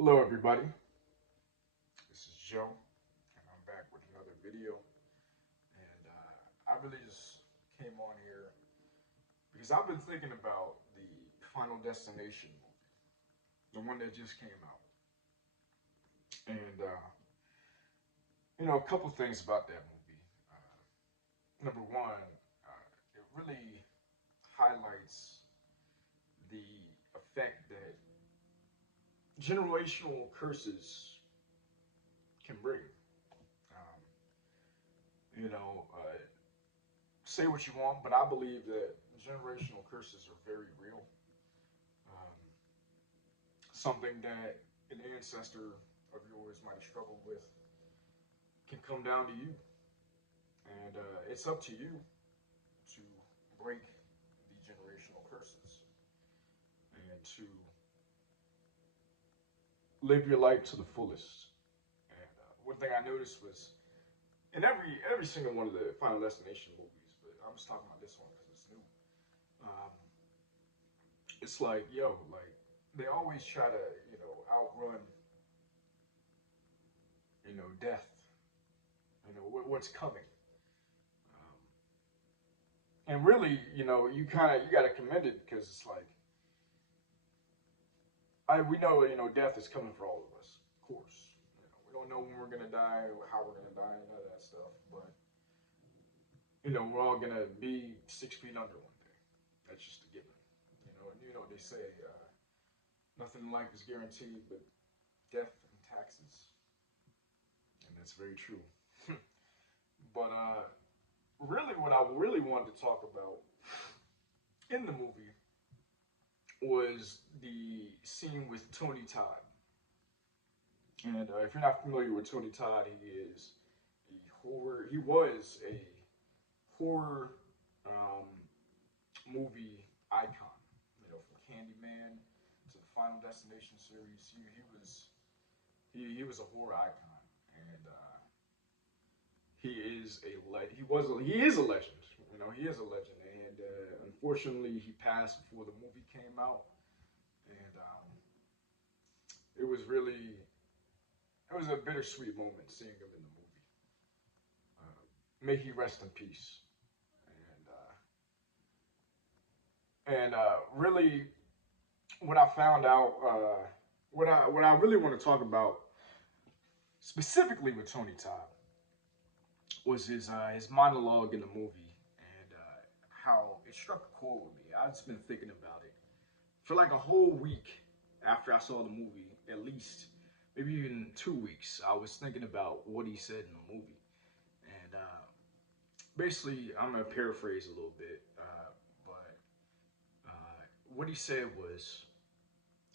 Hello, everybody. This is Joe, and I'm back with another video. And I really just came on here because I've been thinking about the Final Destination movie, the one that just came out. And, a couple things about that movie. Number one, it really highlights the effect that generational curses can bring. Um, you know, uh, say what you want, but I believe that generational curses are very real. Um, Something that an ancestor of yours might have struggled with can come down to you, and it's up to you to break the generational curses and to live your life to the fullest. And one thing I noticed was in every single one of the Final Destination movies, but I'm just talking about this one because it's new. Um, it's like, like they always try to, outrun, death. What's coming. Um, and really, you got to commend it because it's like, we know, death is coming for all of us, of course. We don't know when we're gonna die, or how we're gonna die, none of that stuff. But we're all gonna be 6 feet under one day. That's just a given. And you know what they say. Nothing in life is guaranteed, but death and taxes, and that's very true. But really, what I really wanted to talk about in the movie was the scene with Tony Todd. And if you're not familiar with Tony Todd, he is a horror. He was a horror um, movie icon. From Candyman to the Final Destination series, he was a horror icon, and he is a he is a legend. He is a legend, and unfortunately, he passed before the movie came out, and it was really it was a bittersweet moment seeing him in the movie. May he rest in peace. And really, what I found out, what I really want to talk about specifically with Tony Todd was his monologue in the movie and how it struck a chord with me. I've just been thinking about it for like a whole week after I saw the movie, at least maybe even 2 weeks. I was thinking about what he said in the movie, and basically, I'm gonna paraphrase a little bit, but what he said was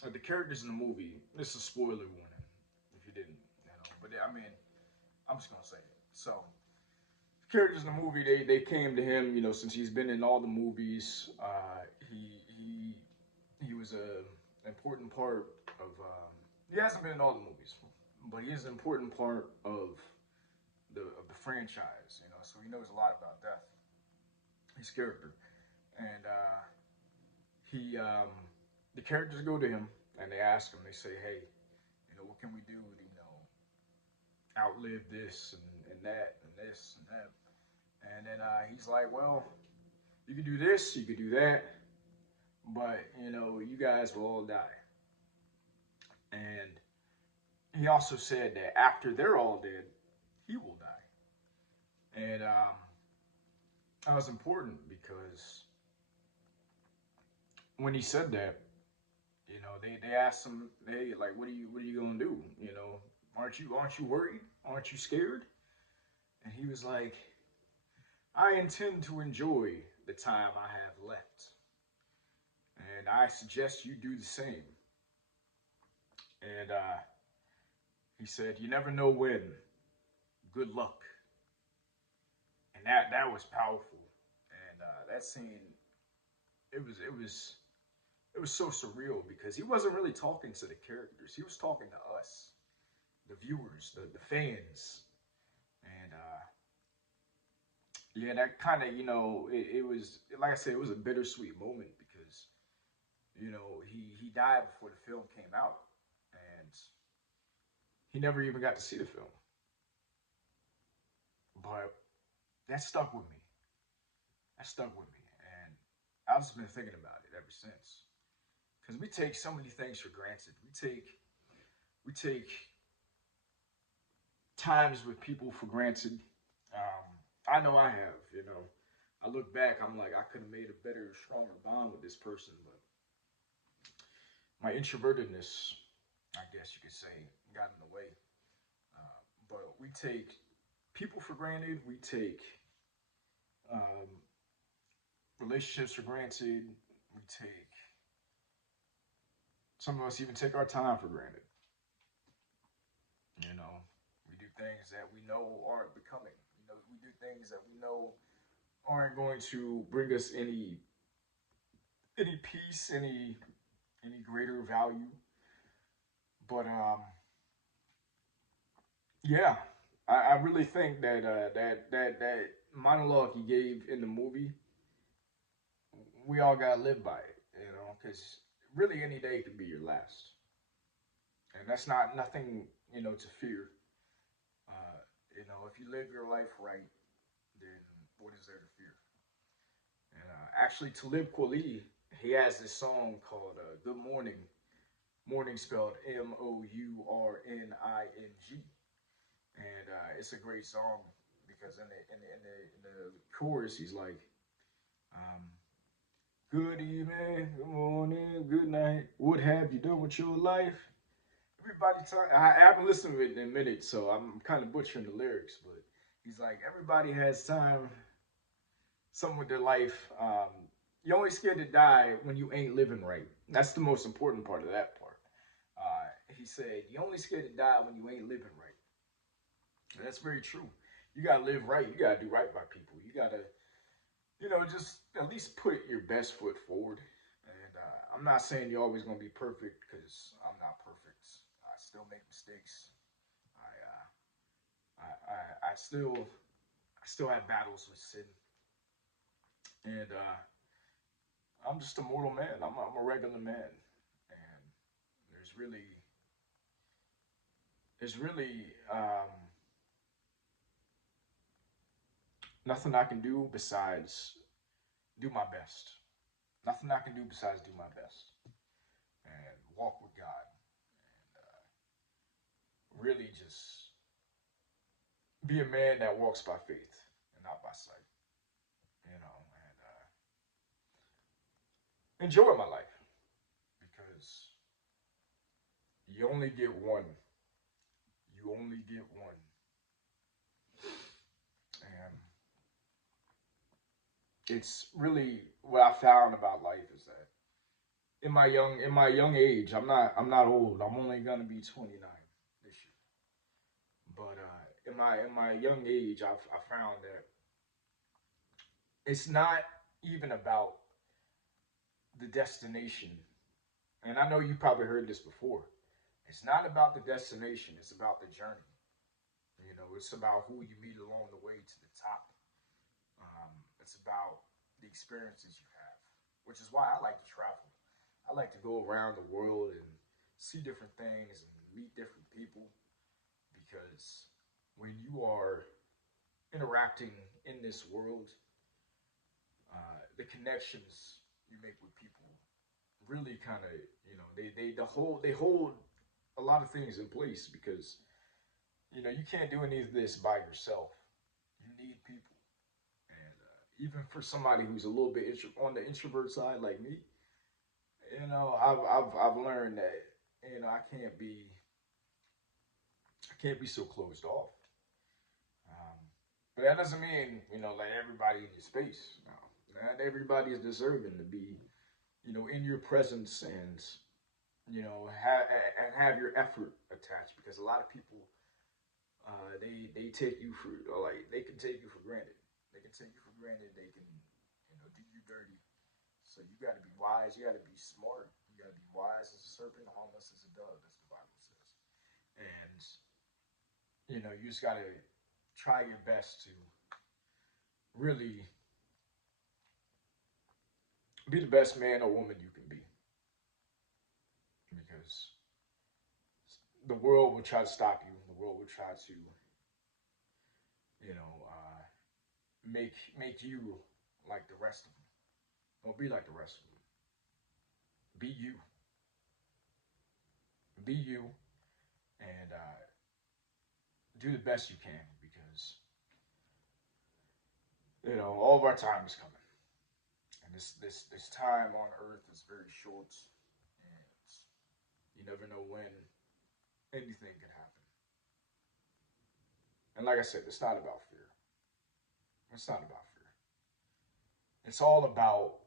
the characters in the movie. This is a spoiler warning if you didn't, But I mean, I'm just gonna say it. So, the characters in the movie, they came to him, since he's been in all the movies. He was a important part of. He hasn't been in all the movies, but he is an important part of the franchise. So he knows a lot about death, his character, and he the characters go to him and they ask him. They say, "Hey, what can we do to outlive this and that and this and that?" And then he's like, "Well, you could do this, you could do that, but you guys will all die." And he also said that after they're all dead, he will die. And that was important because when he said that, they asked him, "Hey, like, what are you gonna do? Aren't you worried? Aren't you scared?" And he was like, "I intend to enjoy the time I have left, and I suggest you do the same." And he said, "You never know when. Good luck." And that was powerful. And that scene, it was so surreal because he wasn't really talking to the characters. He was talking to us, the viewers, the fans. And yeah, that kind of, it was, like I said, it was a bittersweet moment because he died before the film came out. And He never even got to see the film. But that stuck with me. That stuck with me. And I've just been thinking about it ever since. Because we take so many things for granted. We take times with people for granted. I know I have, you know. I look back, I'm like, I could have made a better, stronger bond with this person, but my introvertedness, I guess you could say, got in the way. But we take people for granted. We take um, relationships for granted. We take some of us even take our time for granted. You know, we do things that we know aren't becoming. You know, we do things that we know aren't going to bring us any peace, any greater value. But yeah, I really think that that monologue he gave in the movie, we all gotta live by it, you know, because really any day could be your last, and that's not nothing, you know, to fear. You know, if you live your life right, then what is there to fear? And actually, Talib Kweli, he has this song called "Good Morning." Morning spelled Mourning, and it's a great song because in the chorus he's like, um, "Good evening, good morning, good night. What have you done with your life?" Everybody talk. I haven't listened to it in a minute, so I'm kind of butchering the lyrics. But he's like, everybody has time, something with their life. You're only scared to die when you ain't living right. That's the most important part of that part. He said, "You only scared to die when you ain't living right." And that's very true. You gotta live right. You gotta do right by people. You gotta, you know, just at least put your best foot forward. And I'm not saying you're always gonna be perfect because I'm not perfect. I still make mistakes. I I still have battles with sin, and I'm just a mortal man. I'm a regular man, and there's really there's really nothing I can do besides do my best. Nothing I can do besides do my best and walk with God and really just be a man that walks by faith and not by sight, you know, and enjoy my life because you only get one. You only get one. And it's really what I found about life is that in my young age, I'm not old. I'm only gonna be 29 this year. But in my young age, I found that it's not even about the destination. And I know you probably heard this before. It's not about the destination. It's about the journey. You know, it's about who you meet along the way to the top. It's about the experiences you have, which is why I like to travel. I like to go around the world and see different things and meet different people because when you are interacting in this world, the connections you make with people really kind of, you know, they hold a lot of things in place because you know you can't do any of this by yourself. You need people, and even for somebody who's a little bit on the introvert side like me, you know, I've learned that you know I can't be so closed off. Um, but that doesn't mean you know let everybody in your space. No, not everybody is deserving to be you know in your presence and you know have your effort attached because a lot of people they take you for like they can take you for granted. They can take you for granted. They can you know do you dirty. So you got to be wise. You got to be smart. You got to be wise as a serpent, harmless as a dove, as the Bible says. And you know you just got to try your best to really be the best man or woman you can be because the world will try to stop you the world will try to, you know, make you like the rest of them. Don't be like the rest of them. Be you. Be you, and do the best you can because all of our time is coming, and this time on Earth is very short, and you never know when anything can happen. And like I said, it's not about fear. It's not about fear. It's all about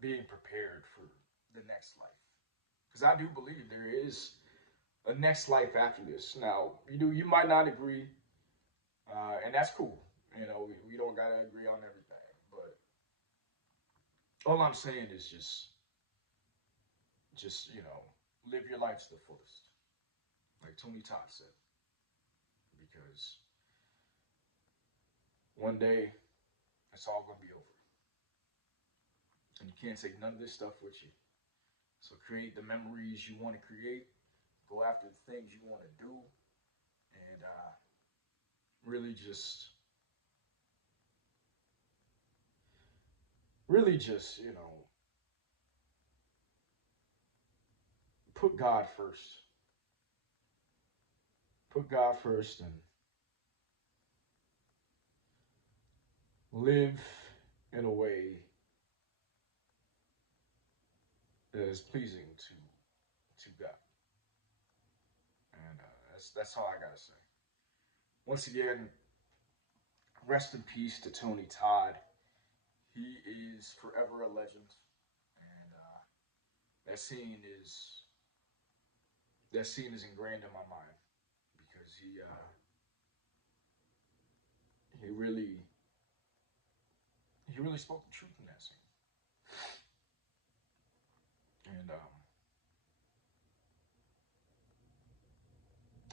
being prepared for the next life. Because I do believe there is a next life after this. Now, you might not agree, and that's cool. We don't gotta agree on everything, but all I'm saying is just live your life to the fullest, like Tony Todd said, because one day it's all gonna be over, and you can't take none of this stuff with you. So create the memories you want to create, go after the things you want to do, and really just, put God first. Put God first and live in a way that is pleasing to God. And that's all I gotta say. Once again, rest in peace to Tony Todd. He is forever a legend, and that scene is that scene is ingrained in my mind because he really spoke the truth in that scene, and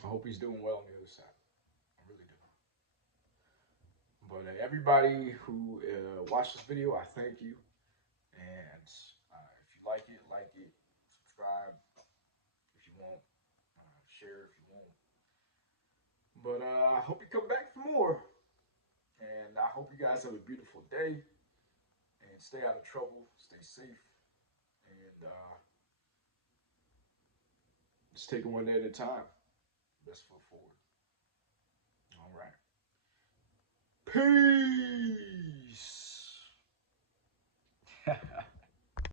I hope he's doing well on the other side. I really do. But everybody who watched this video, I thank you. And if you like it, subscribe if you want, share if you want. But I hope you come back for more. And I hope you guys have a beautiful day and stay out of trouble, stay safe, and just take it one day at a time. Best foot forward. All right. Peace.